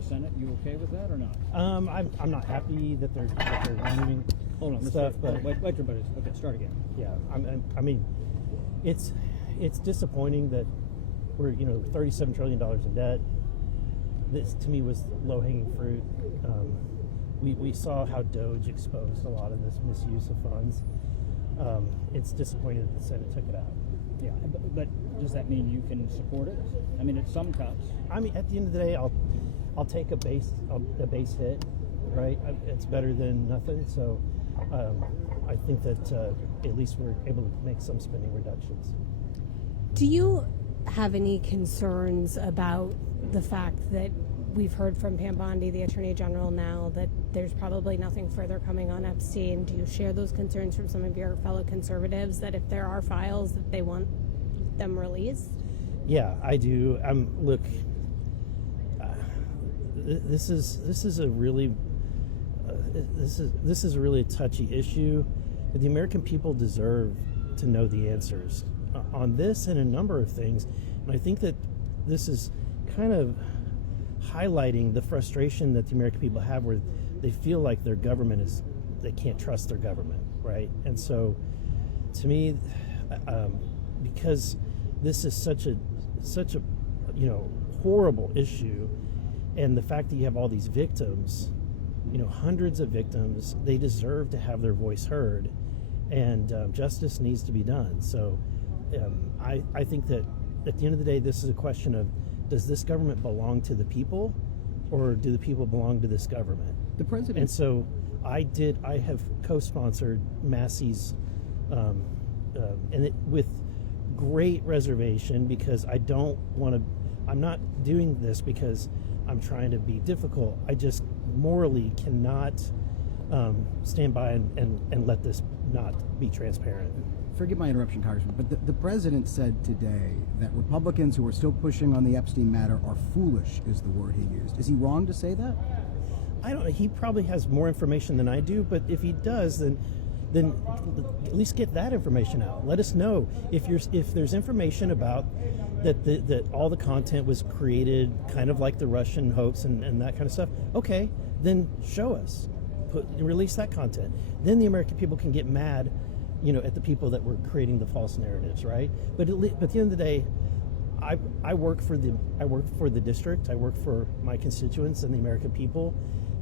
the Senate. You okay with that or not? I'm not happy that they're removing Hold on, stuff, but wait, everybody. Okay, start again. yeah, I mean, it's disappointing that we're $37 trillion in debt. This to me was low-hanging fruit. We saw how Doge exposed a lot of this misuse of funds. It's disappointing that the Senate took it out. Yeah, but does that mean you can support it? I mean, it's some cuts. I mean, at the end of the day, I'll take a base hit, right? It's better than nothing. So I think that at least we're able to make some spending reductions. Do you have any concerns about the fact that we've heard from Pam Bondi, the Attorney General, now that there's probably nothing further coming on Epstein? Do you share those concerns from some of your fellow conservatives that if there are files that they want them released? Yeah, I do. Look, this is a really a touchy issue. The American people deserve to know the answers on this and a number of things. And I think that this is kind of highlighting the frustration that the American people have, where they feel like their government they can't trust their government, right? And so, to me, because this is such a horrible issue, and the fact that you have all these victims, hundreds of victims, they deserve to have their voice heard, and justice needs to be done. So I think that at the end of the day, this is a question of, does this government belong to the people, or do the people belong to this government? The president. And so I have co-sponsored Massey's, and with great reservation, because I'm not doing this because I'm trying to be difficult. I just morally cannot stand by and let this not be transparent. Forgive my interruption, Congressman, but the president said today that Republicans who are still pushing on the Epstein matter are foolish, is the word he used. Is he wrong to say that? I don't know. He probably has more information than I do, but if he does, then at least get that information out. Let us know if there's information about that all the content was created kind of like the Russian hoax and that kind of stuff. Okay, then show us. Release that content. Then the American people can get mad, at the people that were creating the false narratives, right? But at the end of the day, I work for the district. I work for my constituents and the American people,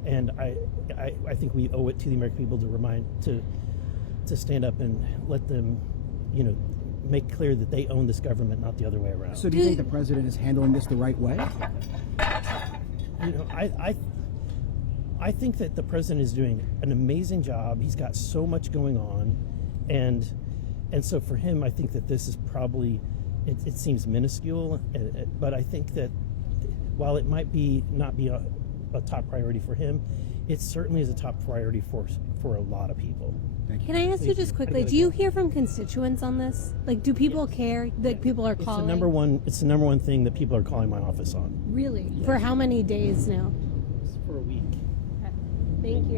and I think we owe it to the American people to stand up and let them, make clear that they own this government, not the other way around. So do you think the president is handling this the right way? I think that the president is doing an amazing job. He's got so much going on, and so for him, I think that this is probably, it seems minuscule, but I think that while it might not be a top priority for him, it certainly is a top priority for a lot of people. Thank you. Can I ask you just quickly, do you hear from constituents on this? Like, do people care that people are calling? It's the number one thing that people are calling my office on. Really? Yes. For how many days now? For a week. Okay. Thank you.